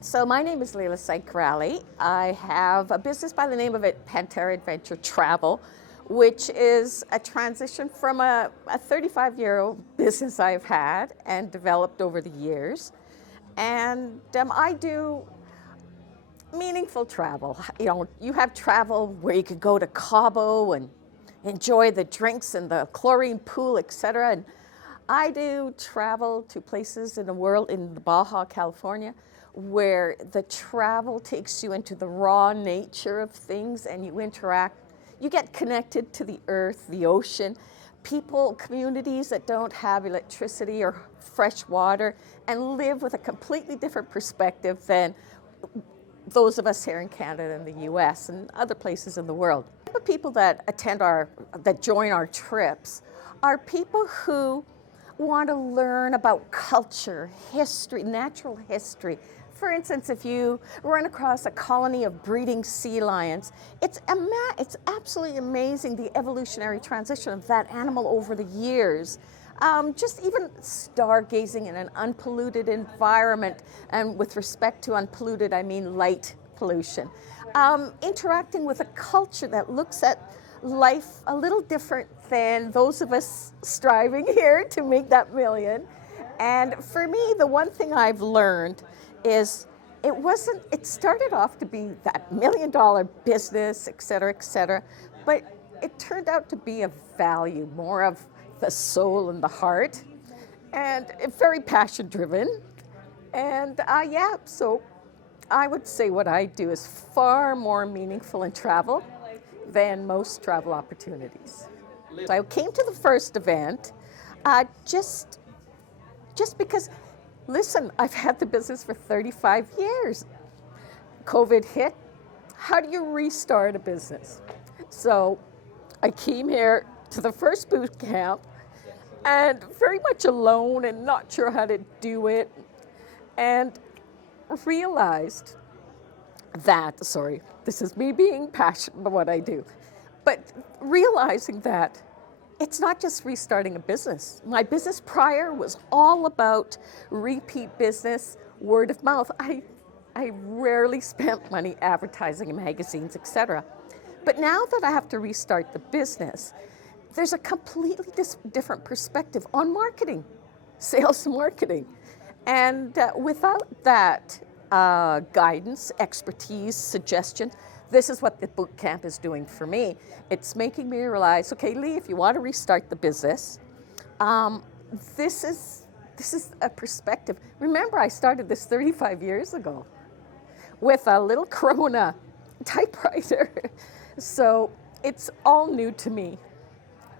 So my name is Leila. I have a business by the name of it, Pantera Adventure Travel, which is a transition from a 35-year-old business I've had and developed over the years. And I do meaningful travel. You know, you have travel where you could go to Cabo and enjoy the drinks and the chlorine pool, etc. And I do travel to places in the world, in Baja, California, where the travel takes you into the raw nature of things and you interact. You get connected to the earth, the ocean, people, communities that don't have electricity or fresh water and live with a completely different perspective than those of us here in Canada and the US and other places in the world. The people that join our trips are people who want to learn about culture, history, natural history. For instance, if you run across a colony of breeding sea lions, it's absolutely amazing the evolutionary transition of that animal over the years. Just even stargazing in an unpolluted environment, and with respect to unpolluted, I mean light pollution. Interacting with a culture that looks at life a little different than those of us striving here to make that million. And for me, the one thing I've learned is it started off to be that $1 million business, et cetera, but it turned out to be a value, more of the soul and the heart, and very passion driven. And so I would say what I do is far more meaningful in travel than most travel opportunities. So I came to the first event just because, listen, I've had the business for 35 years. COVID hit. How do you restart a business? So I came here to the first boot camp and very much alone and not sure how to do it, and realized that, this is me being passionate about what I do, but realizing that it's not just restarting a business. My business prior was all about repeat business, word of mouth. I rarely spent money advertising in magazines, etc. But now that I have to restart the business, there's a completely different perspective on marketing, sales and marketing. And without that guidance, expertise, suggestion, this is what the boot camp is doing for me. It's making me realize, okay, Lee, if you want to restart the business, this is a perspective. Remember, I started this 35 years ago with a little Corona typewriter. So it's all new to me.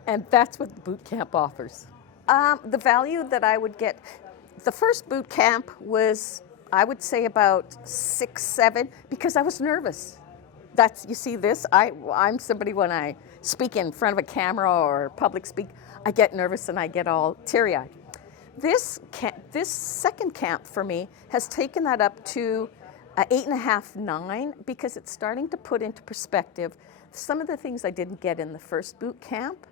And that's what the boot camp offers. The value that I would get, the first boot camp was, I would say, about 6, 7, because I was nervous. You see this, I'm somebody, when I speak in front of a camera or public speak, I get nervous and I get all teary-eyed. This second camp for me has taken that up to 8.5, 9, because it's starting to put into perspective some of the things I didn't get in the first boot camp.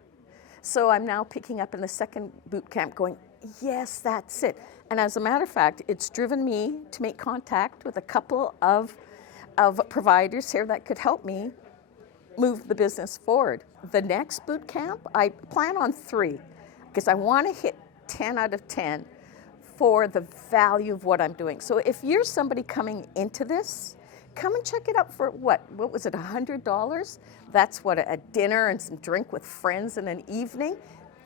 So I'm now picking up in the second boot camp going, yes, that's it. And as a matter of fact, it's driven me to make contact with a couple of providers here that could help me move the business forward. The next boot camp, I plan on 3, because I want to hit 10 out of 10 for the value of what I'm doing. So if you're somebody coming into this, come and check it out for what was it, $100? That's what, a dinner and some drink with friends in an evening.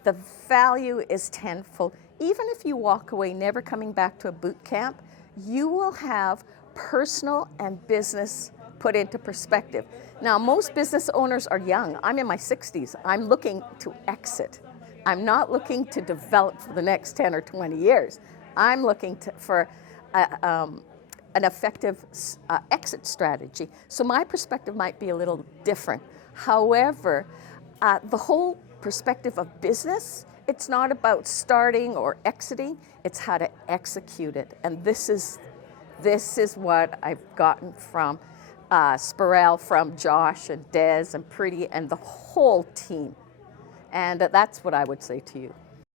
The value is tenfold. Even if you walk away never coming back to a boot camp, you will have personal and business put into perspective. Now, most business owners are young. I'm in my 60s. I'm looking to exit. I'm not looking to develop for the next 10 or 20 years. I'm looking for an effective exit strategy. So my perspective might be a little different. However, the whole perspective of business, it's not about starting or exiting, it's how to execute it. And this is what I've gotten from Spirell, from Josh and Des and Pretty and the whole team. And that's what I would say to you.